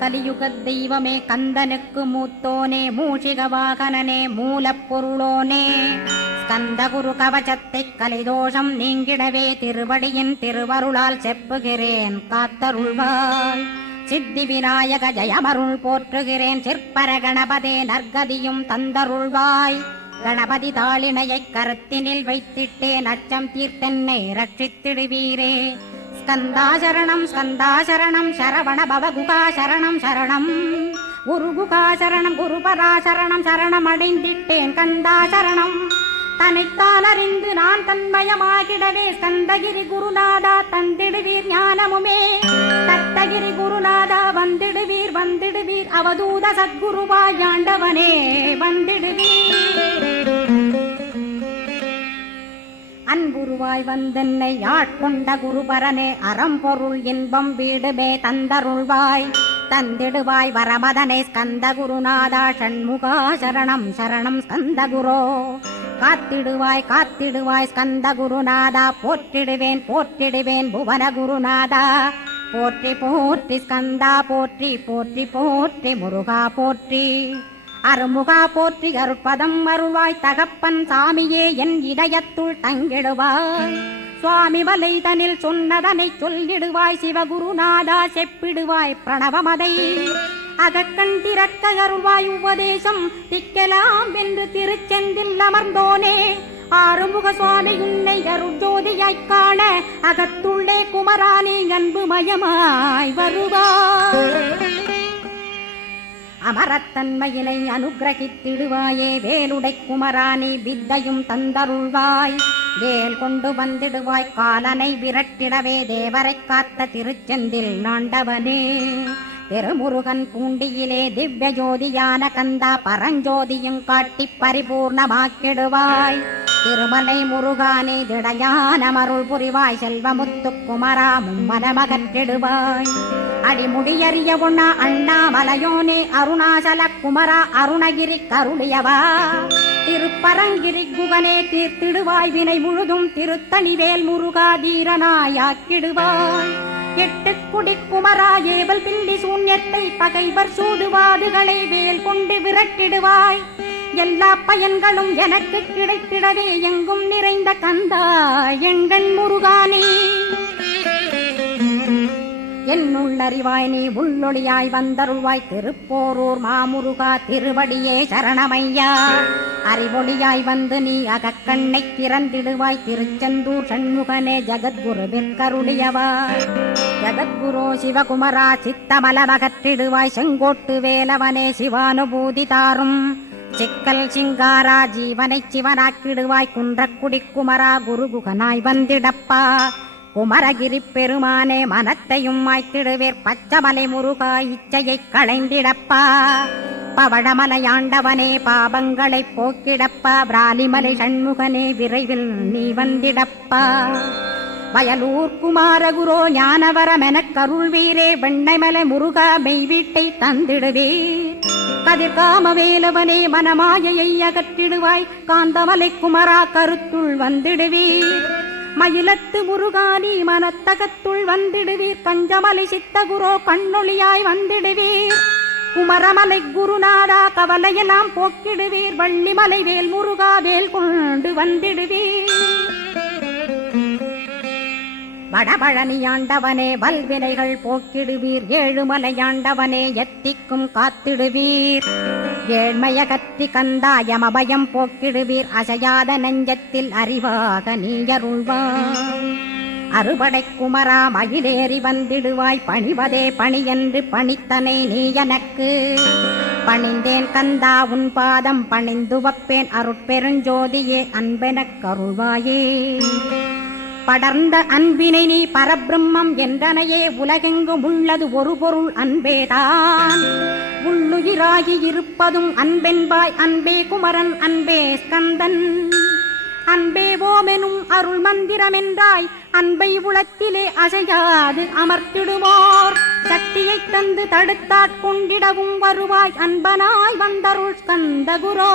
கலியுகத் தெய்வமே கந்தனுக்கு மூத்தோனே மூஷிக வாகனனே மூலப்பொருளோனே ஸ்கந்தகுரு கவசத்தை கலிதோஷம் நீங்கிடவே திருவடியின் திருவருளால் செப்புகிறேன் காத்தருள்வாய். சித்தி விநாயக ஜெயமருள் போற்றுகிறேன் சிற்பர கணபதே நற்கதியும் தந்தருள்வாய். கணபதி தாளினையை கருத்தினில் வைத்திட்டேன் அச்சம் தீர்த்தென்னை ரட்சித்திடுவீரே. ஸ்கந்தாசரணம் ஸ்கந்தாசரணம் சரவண பவகுகா சரணம் சரணம் குருகுகா சரணம் குருபராசரணம் சரணம் அடைந்திட்டேன் கந்தாசரணம். தன்னைத்தான் அறிந்து நான் தன்மயமாகிடவே ஸ்கந்தகிரி குருநாதா தந்திடுவீர் ஞானமுமே. தத்தகிரி குருநாதா வந்திடுவீர் வந்திடுவீர் அவதூத சத்குருவாய் ஆண்டவனே வந்திடுவீர். அன்புருவாய் வந்தென்னை ஆட்கொண்ட குருபரனே அறம்பொருள் இன்பம் வீடுமே தந்தருள்வாய். தந்திடுவாய் வரமதனே ஸ்கந்த குருநாதா ஷண்முகா சரணம் சரணம் ஸ்கந்த குரோ. காத்திடுவாய் காத்திடுவாய் ஸ்கந்த குருநாதா போற்றிடுவேன் போற்றிடுவேன் புவன குருநாதா. போற்றி போற்றி ஸ்கந்தா போற்றி போற்றி போற்றி முருகா போற்றி. அருமுகா போற்றி அருட்பதம் அருள்வாய் தகப்பன் சாமியே என் இதயத்துள் தங்கிடுவாய். சுவாமி வலைதனில் சொன்னதனை சொல்லிடுவாய் சிவகுருநாதா செப்பிடுவாய் பிரணவமதை. அகக்கண் திறக்க அருள்வாய் உபதேசம் திக்கலாம் என்று திருச்செந்தில் அமர்ந்தோனே. ஆறுமுக சுவாமி உன்னை அருட்ஜோதியாய்க் காண அகத்துள்ளே குமரானி அன்பு மயமாய் வருவாய். அமரத்தன்மையினை அனுகிரகித்திடுவாயே வேலுடை குமரானி வித்தையும் தந்தருள்வாய். வேல் கொண்டு வந்திடுவாய் காலனை விரட்டிடவே தேவரை காத்த திருச்செந்தில் நாண்டவனே. திருமுருகன் பூண்டியிலே திவ்ய ஜோதியான கந்தா பரஞ்சோதியும் காட்டி பரிபூர்ணமாக்கிடுவாய். திருமலை முருகானே திடையான மருள் புரிவாய் செல்வமுத்து குமரா மும்மனமகற்றிடுவாய். அடிமுடியறிய உண்ணா அண்ணாமலையோனே அருணாசல குமரா அருணகிரி கருளியவா. திருப்பரங்கிரி குகனே தீர்த்திடுவாய் வினை முழுதும் திருத்தணிவேல் முருகா தீரனாயாக்கிடுவாய். எட்டு குடி குமரா ஏவல் பில்லி சூன்யத்தை பகைவர் சூதுவாதுகளை வேல் கொண்டு விரட்டிடுவாய். எல்லா பயன்களும் எனக்கு கிடைத்திடவே எங்கும் நிறைந்த கந்தா எங்கன் முருகானே. என்னுள்ளறிவாய் நீ உள்ளொளியாய் வந்தருள்வாய் திருப்போரூர் மாமுருகா திருவடியே சரணமையா. அறிவொளியாய் வந்து நீ அகக்கண்ணை திறந்திடுவாய் திருச்செந்தூர் சண்முகனே ஜகத்குருவிற்கருளியவாய். ஜகத்குரு சிவகுமரா சித்தமலமகற்றிடுவாய் செங்கோட்டு வேலவனே சிவானுபூதி தாரும். சிக்கல் சிங்காரா ஜீவனை சிவனாக்கிடுவாய் குன்றக்குடி குமரா குருகுகனாய் வந்திடப்பா. குமரகிரி பெருமானே மனத்தையும் மாய்த்திடுவேர் பச்சமலை முருகா இச்சையை களைந்திடப்பா. பவழமலையாண்டவனே பாபங்களை போக்கிடப்பா. பிராலிமலை சண்முகனே விரைவில் நீ வந்திடப்பா. வயலூர் குமாரகுரோ ஞானவரமெனக் கருள்வீரே வெண்ணைமலை முருகா மெய் வீட்டை தந்திடுவீர். கதிர்காம வேலவனே மனமாயையை அகற்றிடுவாய் காந்தமலை குமரா கருத்துள் வந்திடுவீர். மயிலத்து முருகானி மனத்தகத்துள் வந்திடுவீர். கஞ்சமலை சித்தகுரோ கண்ணொளியாய் வந்திடுவீர். குமரமலை குருநாதா கவலையெல்லாம் போக்கிடுவீர். வள்ளிமலை வேல் முருகா வேல் கொண்டு வந்திடுவீர். வடபழனியாண்டவனே வல்வினைகள் போக்கிடுவீர். ஏழுமலையாண்டவனே எத்திக்கும் காத்திடுவீர். ஏழ்மையகத்தி கந்தாயமபயம் போக்கிடுவீர். அசையாத நெஞ்சத்தில் அறிவாக நீயருள்வாய். அறுபடை குமரா மகிழேறி வந்திடுவாய். பணிவதே பணியென்று பணித்தனை நீ எனக்கு. பணிந்தேன் கந்தா உன் பாதம் பணிந்து வப்பேன் அருட்பெருஞ்சோதியே அன்பெனக் கருள்வாயே. படர்ந்த அன்பினை நீ பரபிரம்மம் என்றனையே உலகெங்கும் உள்ளது ஒரு பொருள் அன்பேதான். உள்ளுயிராகி இருப்பதும் அன்பென்பாய் அன்பே குமரன் அன்பே ஸ்கந்தன். அன்பே ஓமெனும் அருள் மந்திரமென்றாய் அன்பை உளத்திலே அசையாது அமர்த்திடுவோர். சக்தியை தந்து தடுத்தாட்கொண்டிடவும் வருவாய் அன்பனாய் வந்தருள் ஸ்கந்த குரோ.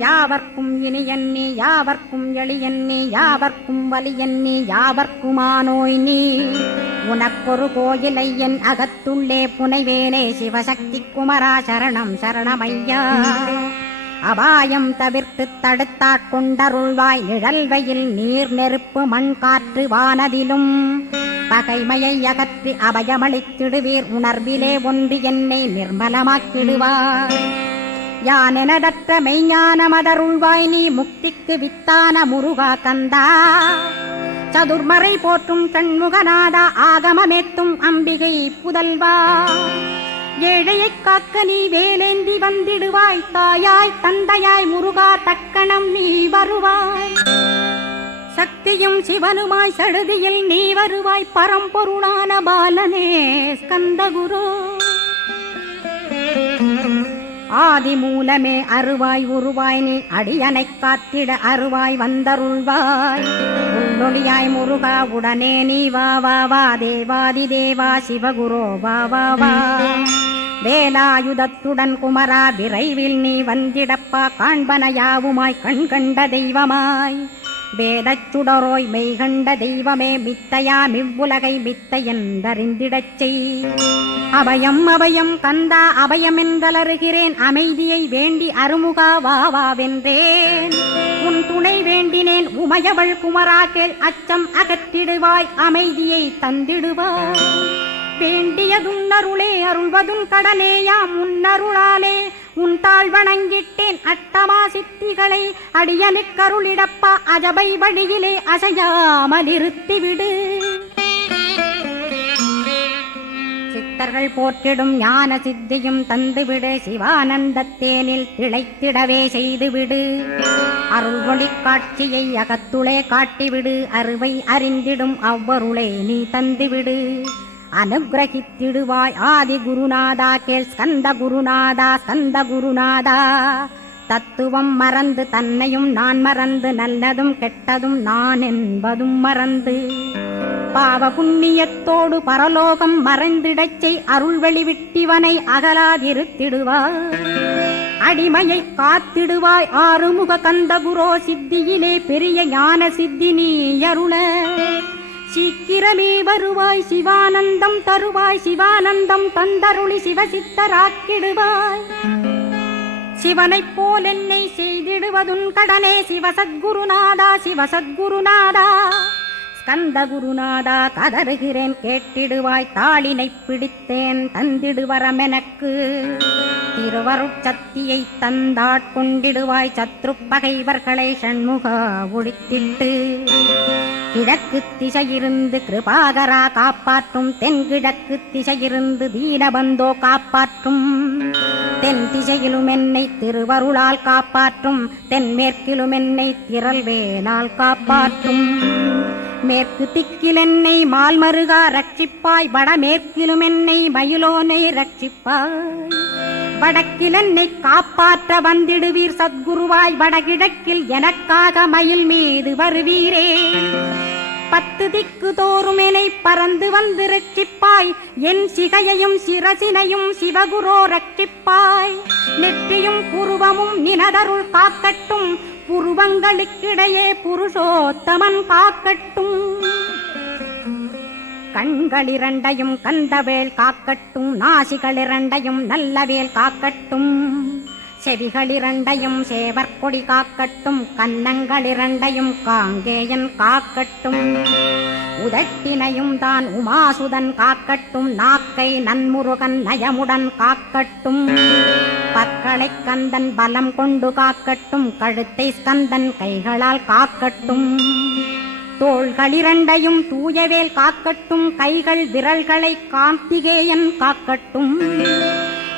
யாவர்க்கும் இனியன் நீ யாவர்க்கும் எளியன் நீ யாவர்க்கும் வலியன் நீ யாவர்க்குமானோய் நீ உனக்கொரு கோயிலை என் அகத்துள்ளே புனைவேனே சிவசக்தி குமரா சரணம் சரணமையா அபாயம் தவிர்த்து தடுத்தாட்கொண்டருள்வாய் நிழல்வையில் நீர் நெருப்பு மண் காற்று வானதிலும் பகைமையை அகற்றி அபயமளித்திடுவீர் உணர்விலே ஒன்று என்னை நிர்மலமாக்கிடுவார் யானெனதற்ற மெய்ஞானமதருள்வாய் நீ முக்திக்கு வித்தான முருகா கந்தா சதுர்மறை போற்றும் கண்முகநாதா ஆகமமேத்தும் அம்பிகை புதல்வா ஏழையைக் காக்க நீ வேலேந்தி வந்திடுவாய் தாயாய் தந்தையாய் முருகா தக்கணம் நீ வருவாய் சக்தியும் சிவனுமாய் சடுதியில் நீ வருவாய் பரம்பொருளான பாலனே ஸ்கந்தகுரு ஆதி மூலமே அருவாய் உருவாய் நீ அடியனைக் காத்திட அருவாய் வந்தருள்வாய் உள்ளொளியாய் முருகா உடனே நீ வா வா வா தேவாதி தேவா சிவகுரோ வா வா வா வேலாயுதத்துடன் குமரா விரைவில் நீ வந்திடப்பா காண்பன யாவுமாய் கண் கண்ட தெய்வமாய் வேதச் சுடரோய் மெய்கண்ட தெய்வமே மித்தையா மிவ்வுலகை மித்தை என்றறிந்திடச் செய் அபயம் அபயம் கந்தா அபயமென்றலறுகிறேன் அமைதியை வேண்டி அருமுகா வா வாவென்றேன் உன் துணை வேண்டினேன் உமையவள் குமரா கேள் அச்சம் அகற்றிடுவாய் அமைதியை தந்திடுவாய் வேண்டியதும் அருளே அருள்வதும் கடனேயாம் உன்னருளாலே உன் தாழ் வணங்கிட்டேன் அட்டமா சித்திகளை அடியனுக்கருளிடப்பா அஜபை வழியிலே அசையாமல் இருத்திவிடு சித்தர்கள் போற்றிடும் ஞான சித்தியும் தந்துவிடு சிவானந்தத்தேனில் திளைத்திடவே செய்துவிடு அருள் ஒளி காட்சியை அகத்துளே காட்டிவிடு அருவை அறிந்திடும் அவ்வருளே நீ தந்துவிடு அனுகிரகித்திடுவாய் ஆதி குருநாதா கேள் ஸ்கந்த குருநாதா ஸ்கந்த குருநாதா தத்துவம் மறந்து தன்னையும் நான் மறந்து நல்லதும் கெட்டதும் நான் என்பதும் மறந்து பாவ புண்ணியத்தோடு பரலோகம் மறைந்திடச் செய் அருள் வெளிவிட்டிவனை அகலாதிருத்திடுவாய் அடிமையை காத்திடுவாய் ஆறுமுக கந்தகுரோ சித்தியிலே பெரிய ஞான சித்தி நீ அருள சீக்கிரமே வருவாய் சிவானந்தம் தருவாய் சிவானந்தம் தந்தருளி சிவசித்தராக்கிடுவாய் சிவனைப் போல் என்னை செய்திடுவதுன் கடனே சிவசத்குருநாதா சிவசத்குருநாதா ஸ்கந்த குருநாதா கதறுகிறேன் கேட்டிடுவாய் தாளினை பிடித்தேன் தந்திடுவரமெனக்கு திருவருட்சக்தியை தந்தாட்கொண்டிடுவாய் சத்ரு பகைவர்களை ஷண்முகா ஒழித்திட்டு கிழக்கு திசையிருந்து கிருபாகரா காப்பாற்றும் தென்கிழக்கு திசையிருந்து தீனபந்தோ காப்பாற்றும் தென் திசையிலும் என்னை திருவருளால் காப்பாற்றும் தென்மேற்கிலும் என்னை திரள்வேலால் காப்பாற்றும் மேற்கு திக்கில் என்னை மால்மருகா ரட்சிப்பாய் வடமேற்கிலும் என்னை மயிலோனை ரட்சிப்பாய் வடக்கில் என்னை காப்பாற்ற வந்திடுவீர் சத்குருவாய் வடகிழக்கில் எனக்காக மயில் மீது வருவீரே 10 திக்கு தோறும் என்னை பறந்து வந்து ரட்சிப்பாய் என் சிகையையும் சிரசினையும் சிவகுரோ ரட்சிப்பாய் நெற்றியும் புருவமும் நினதருள் காக்கட்டும் புருவங்களுக்கிடையே புருஷோத்தமன் காக்கட்டும் கண்களிரண்டையும் கந்தவேல் காக்கட்டும் நாசிகளிரண்டையும் நல்லவேல் காக்கட்டும் செவிகளிரண்டையும் சேவற்கொடி காக்கட்டும் கன்னங்களிரண்டையும் காங்கேயன் காக்கட்டும் உதட்டினையும் தான் உமாசுதன் காக்கட்டும் நாக்கை நன்முருகன் நயமுடன் காக்கட்டும் பற்களை கந்தன் பலம் கொண்டு காக்கட்டும் கழுத்தை ஸ்கந்தன் கைகளால் காக்கட்டும் தோள்களிரண்டையும் தூயவேல் காக்கட்டும் கைகள் விரல்களை கார்த்திகேயன் காக்கட்டும்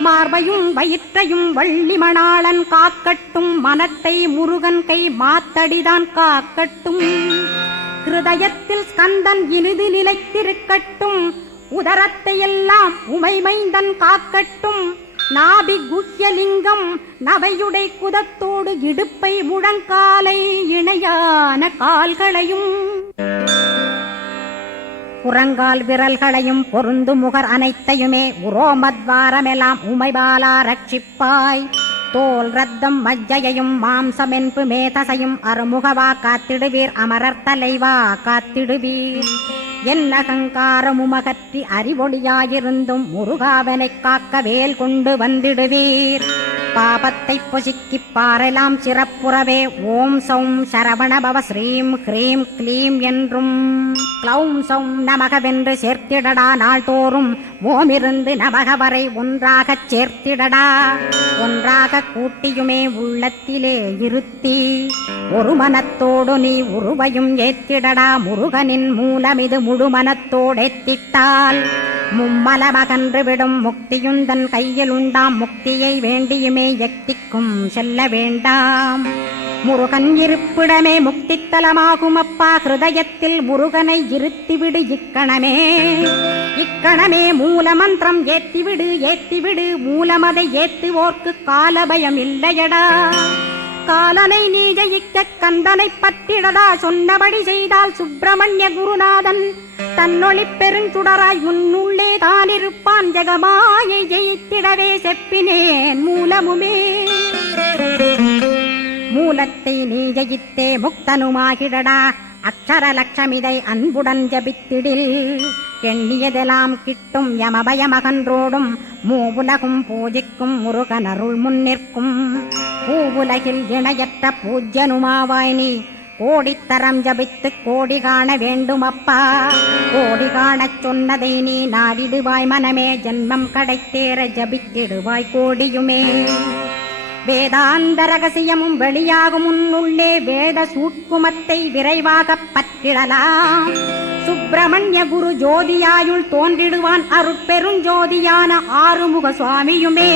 மார்பையும் வயிற்றையும் வள்ளிமணாளன் காக்கட்டும் மனத்தை முருகன் கை மாத்தடிதான் காக்கட்டும் ஹிருதயத்தில் ஸ்கந்தன் இனிது நிலைத்திருக்கட்டும் உதரத்தை எல்லாம் உமைமைந்தன் காக்கட்டும் நாபி குஹ்யலிங்கம் நவையுடை குதத்தோடு இடுப்பை முழங்காலை இணையான கால்களையும் புறங்கால் விரல்களையும் பொருந்து முகர் அனைத்தையுமே உரோமத்வாரமெல்லாம் உமைபாலா ரட்சிப்பாய் தோல் ரத்தம் மஜ்ஜையும் மாம்சமென்பு மேதசையும் அருமுகவா காத்திடுவீர் அமரர் தலைவா காத்திடுவீர் என்ன அகங்காரமுமகற்றி அறிவொளியாயிருந்தும் முருகாவனைக் காக்க வேல் கொண்டு வந்திடுவீர் பாபத்தை பொசுக்கிப் பாரெலாம் சிறப்புறவே ஓம் சௌம் சரவணபவ ஸ்ரீம் ஹ்ரீம் க்ளீம் என்றும் க்ளௌம் சௌம் நமகவென்று சேர்த்திடடா நாள்தோறும் ஓமிருந்து நமக வரை ஒன்றாகச் சேர்த்திடடா ஒன்றாக கூட்டியுமே உள்ளத்திலே இருத்தி ஒரு மனத்தோடு நீ உருவையும் ஏத்திடடா முருகனின் மூலமிது முழு மனத்தோடேத்திட்டால் மும்மலமகன்று விடும் முக்தியுந்தன் கையில் உண்டாம் முக்தியை வேண்டியுமே எக்திக்கும் செல்ல வேண்டாம் முருகன் இருப்பிடமே முக்தித்தலமாகும் அப்பா ஹிருதயத்தில் முருகனை இருத்திவிடு இக்கணமே மூலமந்திரம் ஏத்திவிடு மூலமதை ஏத்துவோர்க்கு காலபயம் இல்லையடா காலனை நீ ஜெயிக்க கந்தனை பற்றிடடா சொன்னபடி செய்தால் சுப்பிரமணிய குருநாதன் தன்னொளி பெருஞ்சுடராய் உன்னுள்ளே தானிருப்பான் ஜெகமாயை ஜெயித்திடவே செப்பினேன் மூலமுமே மூலத்தை நீ ஜெயித்தே முக்தனுமாகிடடா அக்ஷர லட்சமிதை அன்புடன் ஜபித்திடில் எண்ணியதெல்லாம் கிட்டும் யமபயமகன்றோடும் மூவுலகும் பூஜிக்கும் முருகனருள் முன்னிற்கும் பூவுலகில் இணையற்ற பூஜ்யனுமாவாய் நீ கோடித்தரம் ஜபித்து கோடி காண வேண்டுமப்பா கோடி காணச் சொன்னதை நீ நாடிடுவாய் மனமே ஜென்மம் கடைத்தேற ஜபித்திடுவாய் கோடியுமே வேதாந்த ரகசியமும் வெளியாகும் உன்னுள்ளே வேத சூட்குமத்தை விரைவாகப் பற்றிடலாம் சுப்பிரமணிய குரு ஜோதியாயுள் தோன்றிடுவான் அருட்பெருஞ்சோதியான ஆறுமுக சுவாமியுமே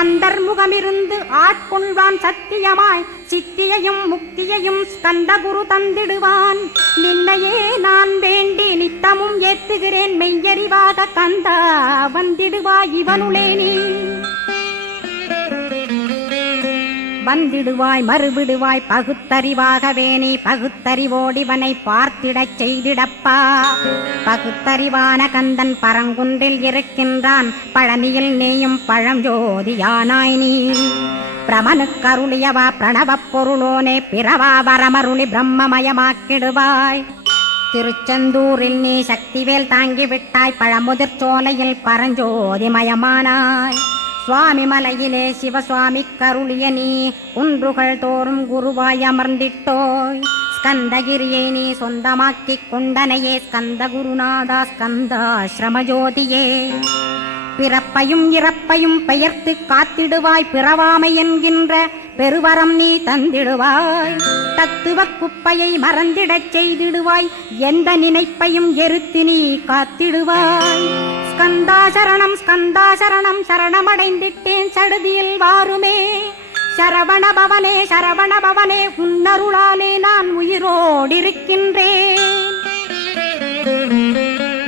அந்தர்முகமிருந்து ஆட்கொள்வான் சத்தியமாய் சித்தியையும் முக்தியையும் ஸ்கந்த குரு தந்திடுவான் நின்னையே நான் வேண்டி நித்தமும் ஏத்துகிறேன் மெய்யறிவாக கந்தா வந்திடுவாய் இவனுளே நீ வந்திடுவாய் மறுவிடுவாய் பகுத்தறிவாகவே நீ பகுத்தறிவோடிவனை பார்த்திடச் செய்திடப்பா பகுத்தறிவான கந்தன் பரங்குன்றில் இருக்கின்றான் பழனியில் நீயும் பழஞ்சோதியானாய் நீ பிரமனுக்கருளியவா பிரணவப் பொருளோனே பிறவா வரமருளி பிரம்மமயமாக்கிடுவாய் திருச்செந்தூரில் நீ சக்திவேல் தாங்கிவிட்டாய் பழமுதிர் சோலையில் பரஞ்சோதிமயமானாய் சுவாமி மலையிலே சிவசுவாமி கருளிய நீ குன்றுகள் தோறும் குருவாய் அமர்ந்திட்டோய் ஸ்கந்தகிரியை நீ சொந்தமாக்கிக் கொண்டனையே ஸ்கந்த குருநாதா ஸ்கந்தாஸ்ரமஜோதியே பிறப்பையும் இறப்பையும் பெயர்த்து காத்திடுவாய் பிறவாமை என்கின்ற பெருவரம் நீ தந்திடுவாய் தத்துவ குப்பையை மறந்திடச் செய்திடுவாய் எந்த நினைப்பையும் எரித்து நீ காத்திடுவாய் ஸ்கந்தாசரணம் ஸ்கந்தாசரணம் சரணமடைந்திட்டேன் சடுதியில் வாருமே சரவணபவனே உன்னருளாலே நான் உயிரோடிருக்கின்றேன்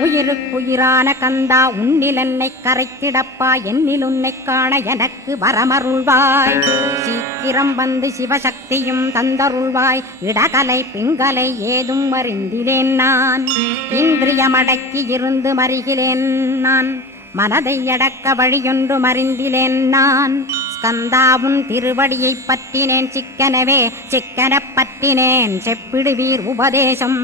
உயிருக்குயிரான கந்தா உன்னில் என்னை கரைத்திடப்பா என்னில் உன்னை காண எனக்கு வரமருள்வாய் சீக்கிரம் வந்து சிவசக்தியும் தந்தருள்வாய் இடகலை பிங்கலை ஏதும் அறிந்திலேன் நான் இந்திரியமடக்கி இருந்து மறிகிலேன் நான் மனதை அடக்க வழியொன்று மறிந்திலேன் நான் ஸ்கந்தாவும் திருவடியை பற்றினேன் சிக்கனப் பற்றினேன் செப்பிடுவீர் உபதேசம்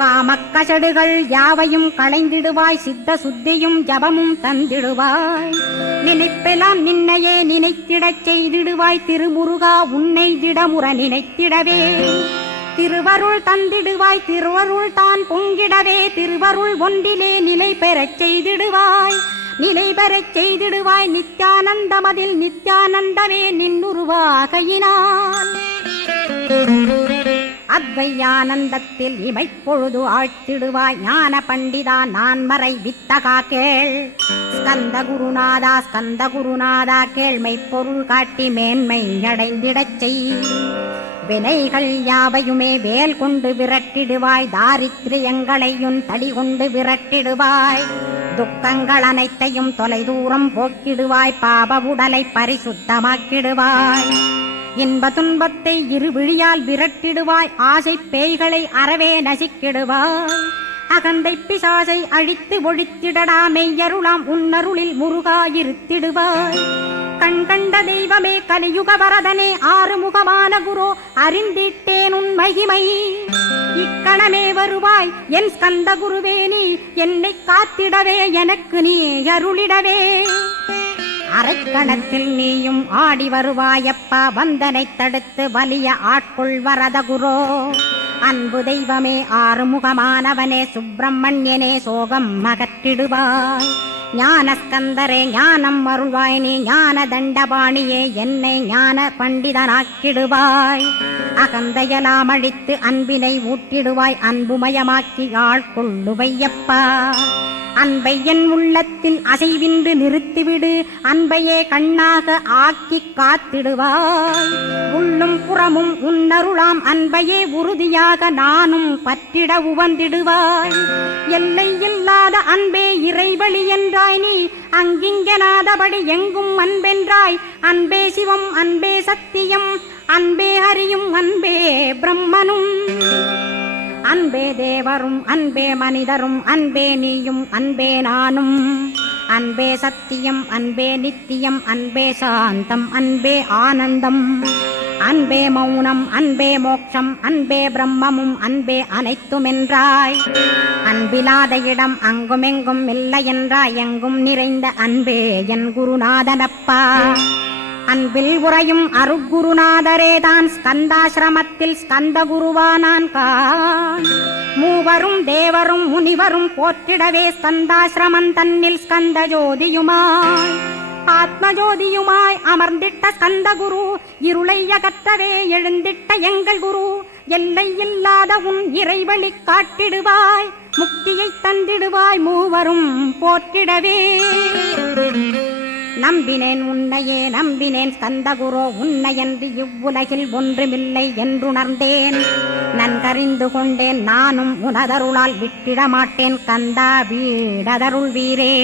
காமக்கசடுகள் யாவையும் களைந்திடுவாய் சித்த சுத்தியும் ஜபமும் தந்திடுவாய் நினைப்பெல்லாம் நின்னையே நினைத்திடச் செய்திடுவாய் திருமுருகா உன்னை திடமுற நினைத்திடவே திருவருள் தந்திடுவாய் திருவருள் தான் பொங்கிடவே திருவருள் ஒன்றிலே நிலை பெறச் செய்திடுவாய் நித்யானந்தமதில் நித்யானந்தமே நின்னுருவாகையினான் அத்வையானந்தத்தில் இமைப்பொழுது ஆழ்த்திடுவாய் ஞான பண்டிதா நான் மறை வித்தகா கேள் ஸ்கந்த குருநாதா கேள்மை பொருள் காட்டி மேன்மை அடைந்திடச் செய் வினைகள் யாவையுமே வேல் கொண்டு விரட்டிடுவாய் தாரித்ரியங்களையும் தடி கொண்டு விரட்டிடுவாய் துக்கங்கள் அனைத்தையும் தொலைதூரம் போக்கிடுவாய் பாப உடலை பரிசுத்தமாக்கிடுவாய் இன்ப துன்பத்தை இருவிழியால் விரட்டிடுவாய் ஆசை பேய்களை அறவே நசிக்கிடுவாய் அகந்தை பிசாசை அழித்து ஒழித்திடடா மெய்யருளாம் உன்னருளில் முருகா இருத்திடுவாய் கண் கண்ட தெய்வமே கலியுக வரதனே ஆறுமுகமான குரு அறிந்திட்டேன் உன் மகிமை. இக்கணமே வருவாய் என் ஸ்கந்த குருவே, நீ என்னை காத்திடவே எனக்கு நீ அருளிடவே. அரைக்கணத்தில் நீயும் ஆடி வருவாயப்பா, வந்தனை தடுத்து வலிய ஆட்கொள் வரத குரோ. அன்பு தெய்வமே ஆறுமுகமானவனே சுப்பிரமணியனே சோகம் அகற்றிடுவாய். ஞானஸ்கந்தரே ஞானம் அருள்வாய், நீ ஞான தண்டபாணியே என்னை ஞான பண்டிதனாக்கிடுவாய். அகந்தையலாம் அழித்து அன்பினை ஊட்டிடுவாய், அன்புமயமாக்கி ஆள்கொள்ளுவையப்பா. அன்பை என் உள்ளத்தில் அசைவின்று நிறுத்திவிடு, அன்பையே கண்ணாக ஆக்கி காத்திடுவாய். உள்ளும் புறமும் உன்னருளாம் அன்பையே உறுதியாக நானும் பற்றிட உவந்திடுவாய். எல்லை இல்லாத அன்பே இறைவழி என்றாய் நீ, அங்கிங்கனாதபடி எங்கும் அன்பென்றாய். அன்பே சிவம் அன்பே சத்தியம் அன்பே ஹரியும் அன்பே பிரம்மனும். அன்பே தேவரும் அன்பே மனிதரும் அன்பே நீயும் அன்பே நானும். அன்பே சத்தியம் அன்பே நித்தியம் அன்பே சாந்தம் அன்பே ஆனந்தம். அன்பே மௌனம் அன்பே மோட்சம் அன்பே பிரம்மமும் அன்பே அனைத்துமென்றாய். அன்பிலாத இடம் அங்குமெங்கும் இல்லை என்றாய், எங்கும் நிறைந்த அன்பே என் குருநாதனப்பா. அன்பில் உறையும் அருட்குருநாதரே தான் ஸ்கந்தாசிரமத்தில் ஸ்கந்த குருவானான் கான். மூவரும் தேவரும் முனிவரும் போற்றிடவே ஸ்கந்தாசிரமம் தன்னில் ஸ்கந்த ஜோதியுமாய் ஆத்மஜோதியுமாய் அமர்ந்திட்ட ஸ்கந்த குரு. இருளை அகற்றவே எழுந்திட்ட எங்கள் குரு. எல்லை இல்லாத உன் இறைவழி காட்டிடுவாய், முக்தியை தந்திடுவாய் மூவரும் போற்றிடவே. நம்பினேன் உன்னையே நம்பினேன் ஸ்கந்தகுரோ, உன்னையன்று இவ்வுலகில் ஒன்றுமில்லை என்றுணர்ந்தேன். நன்கறிந்து கொண்டேன் நானும் உனதருளால் விட்டிட மாட்டேன் கந்தா வீடதருள் வீரே.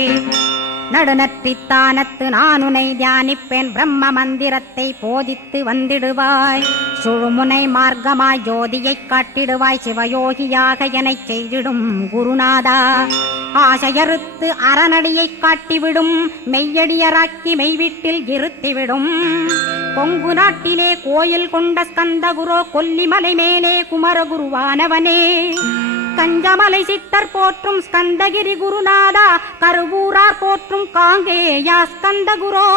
நடுநற்றித்தானத்து நானுனை தியானிப்பேன், பிரம்ம மந்திரத்தை போதித்து வந்திடுவாய். சுழுமுனை மார்க்கமாய் ஜோதியை காட்டிடுவாய், சிவயோகியாக எனச் செய்திடும் குருநாதா. ஆசையறுத்து அறநடியை காட்டிவிடும், மெய்யடியராக்கி மெய்வீட்டில் இருத்திவிடும். கொங்கு நாட்டிலே கோயில் கொண்ட ஸ்கந்தகுரோ, கொல்லிமலை மேலே குமரகுருவானவனே. கஞ்சமலை சித்தர் போற்றும் ஸ்கந்தகிரி குருநாதா, கருவூரார் போற்றும் காங்கேயா ஸ்கந்தகுரோ.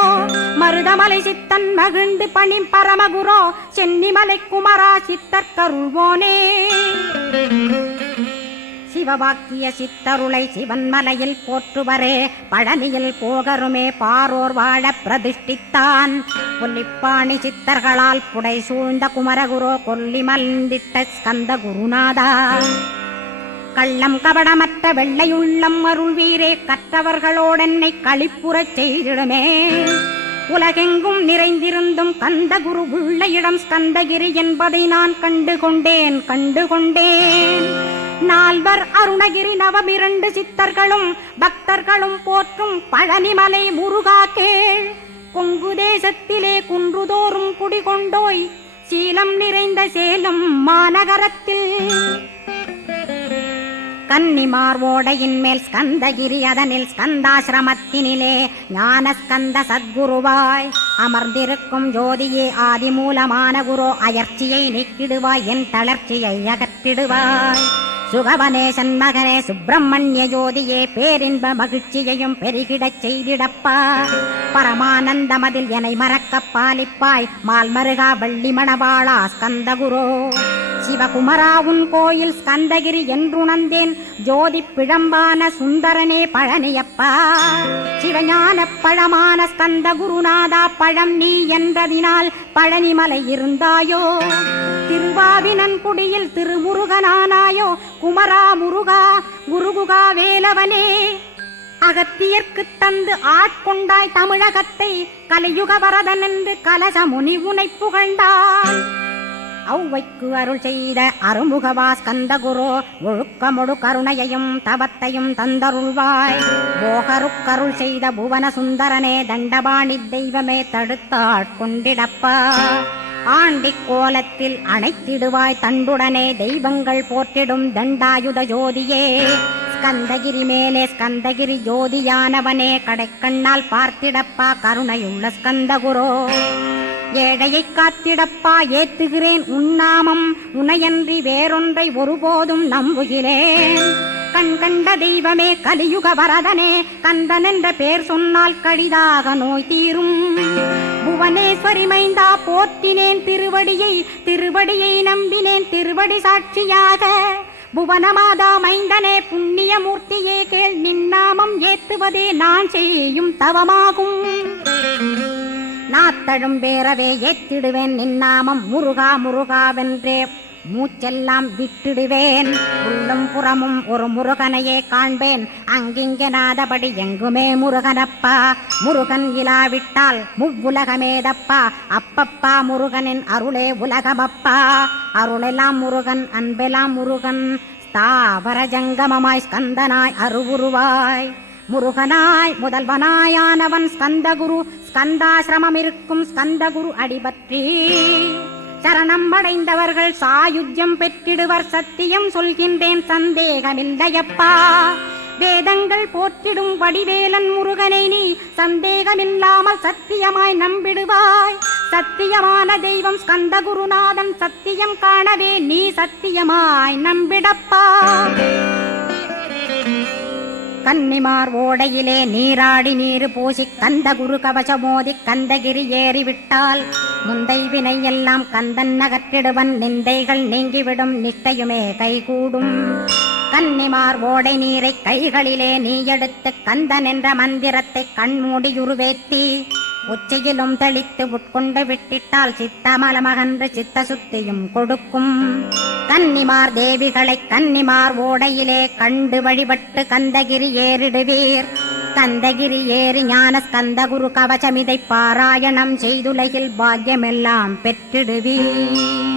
மருதமலை சித்தன் மகிழ்ந்து பணி பரமகுரோ, சென்னிமலை குமரா சித்தர் கருள்வோனே. சிவவாக்கிய சித்தருளை சிவன்மலையில் போற்றுவரே, பழனியில் போகருமே பாரோர் வாழ பிரதிஷ்டித்தான். கொல்லிப்பாணி சித்தர்களால் புடை சூழ்ந்த குமரகுரோ, கொல்லி மல்ந்திட்ட ஸ்கந்த குருநாதா. கள்ளம் கபடமற்ற வெள்ளையுள்ளம் அருள் வீரே, கற்றவர்களோடென்னை களிப்புறச் செய்திடுமே. உலகெங்கும் நிறைந்திருந்தும் கந்த குரு உள்ள இடம் ஸ்கந்தகிரி என்பதை நான் கண்டுகொண்டேன் கண்டுகொண்டேன். நால்வர் அருணகிரி நவமிரண்டு சித்தர்களும் பக்தர்களும் போற்றும் பழனிமலை முருகா கேள். கொங்கு தேசத்திலே குன்றுதோறும் குடிகொண்டோய், சீலம் நிறைந்த சேலம் மாநகரத்தில். கன்னிமார் ஓடையின் மேல் ஸ்கந்தகிரி, அதனில் ஸ்கந்தாசிரமத்தினிலே ஞான ஸ்கந்த சத்குருவாய் அமர்ந்திருக்கும் ஜோதியே ஆதிமூலமான குரு. அயற்சியை நீக்கிடுவாய், என் தளர்ச்சியை அகற்றிடுவாய். சுகவனே சண்மகனே சுப்பிரமணிய ஜோதியே, பேரின்ப மகிழ்ச்சியையும் பெருகிடச் செய்திடப்பா. பரமானந்தமதில் என்னை மறக்க பாலிப்பாய், மால்மருகா வள்ளி மணவாளா ஸ்கந்தகுரோ. சிவகுமரா உன் கோயில் ஸ்கந்தகிரி என்றுணர்ந்தேன், ஜோதி பிழம்பான சுந்தரனே பழனியப்பா. சிவஞான பழமான ஸ்கந்த குருநாதா, பழம் நீ என்றதினால் பழனிமலை இருந்தாயோ. திருவாவினன்குடியில் திருமுருகனானாயோ, குமரா முருகா குருகுகா வேலவனே. அகத்தியர்க்கு தந்து ஆட்கொண்டாய் தமிழகத்தை, கலியுக வரதன் என்று கலசமுனி உனை புகழ்ந்தாள். ஔவைக்கு அருள் செய்த அருமுகவா ஸ்கந்தகுரோ, ஒழுக்கமொடு கருணையையும் தவத்தையும் தந்தருள்வாய். போகருக்கருள் செய்த புவன சுந்தரனே, தண்டபாணி தெய்வமே தடுத்தாட்கொண்டிடப்பா. ஆண்டிக் கோலத்தில் அணைத்திடுவாய் தண்டுடனே, தெய்வங்கள் போற்றிடும் தண்டாயுத ஜோதியே. ஸ்கந்தகிரி மேலே ஸ்கந்தகிரி ஜோதியானவனே கடைக்கண்ணால் பார்த்திடப்பா கருணையுள்ள ஸ்கந்தகுரோ. ஏழையை காத்திடப்பா ஏத்துகிறேன் உன்னாமம், உனையன்றி வேறொன்றை ஒருபோதும் நம்புகிறேன். கண் கண்ட தெய்வமே கலியுக வரதனே, கந்தன் என்ற பேர் சொன்னால் கடிதாக நோய் தீரும். புவனேஸ்வரி மைந்தா போற்றினேன் திருவடியை, திருவடியை நம்பினேன் திருவடி சாட்சியாக. புவனமாதா மைந்தனே புண்ணியமூர்த்தியே கேள், நின்னாமம் ஏத்துவதே நான் செய்யும் தவமாகும். நாத்தழும் பேரவே ஏத்திடுவேன் நின்னாமம், முருகா முருகாவென்றே மூச்செல்லாம் விட்டிடுவேன். உள்ளும் புறமும் ஒரு முருகனையே காண்பேன், அங்கிங்கனாதபடி எங்குமே முருகனப்பா. முருகன் இலாவிட்டால் முவ்வுலகமேதப்பா, அப்பப்பா முருகனின் அருளே உலகமப்பா. அருளெல்லாம் முருகன், அன்பெல்லாம் முருகன், ஸ்தாவர ஜங்கமமாய் ஸ்கந்தனாய் அருவுருவாய். முருகனாய் முதல்வனாயானவன் ஸ்கந்தகுரு, ஸ்கந்தாசிரமம் இருக்கும் ஸ்கந்தகுரு அடிபற்றி சரணம் அடைந்தவர்கள் சாயுஜ்யம் பெற்றிடுவர். சத்தியம் சொல்கின்றேன் சந்தேகமில்லையப்பா. வேதங்கள் போற்றிடும் வடிவேலன் முருகனை நீ சந்தேகமில்லாமல் சத்தியமாய் நம்பிடுவாய். சத்தியமான தெய்வம் ஸ்கந்தகுருநாதன், சத்தியம் காணவே நீ சத்தியமாய் நம்பிடப்பா. கன்னிமார் ஓடையிலே நீராடி நீரு பூசி கந்தகுரு கவசமோதி கந்தகிரி ஏறிவிட்டால் முந்தை வினை எல்லாம் கந்தன் நகற்றிடுவன். நிந்தைகள் நீங்கிவிடும், நிஷ்டையுமே கைகூடும். கன்னிமார் ஓடை நீரை கைகளிலே நீ எடுத்து கந்தன் என்ற மந்திரத்தை கண்மூடியுருவேத்தி உச்சியிலும் தெளித்து உட்கொண்டு விட்டிட்டால் சித்தமலமகன்று சித்த சுத்தியும் கொடுக்கும். கன்னிமார் தேவிகளை கன்னிமார் ஓடையிலே கண்டு வழிபட்டு கந்தகிரி ஏறிடுவீர். கந்தகிரி ஏறி ஞான ஸ்கந்தகுரு கவசமிதை பாராயணம் செய்துலகில் பாக்கியமெல்லாம் பெற்றிடுவீர்.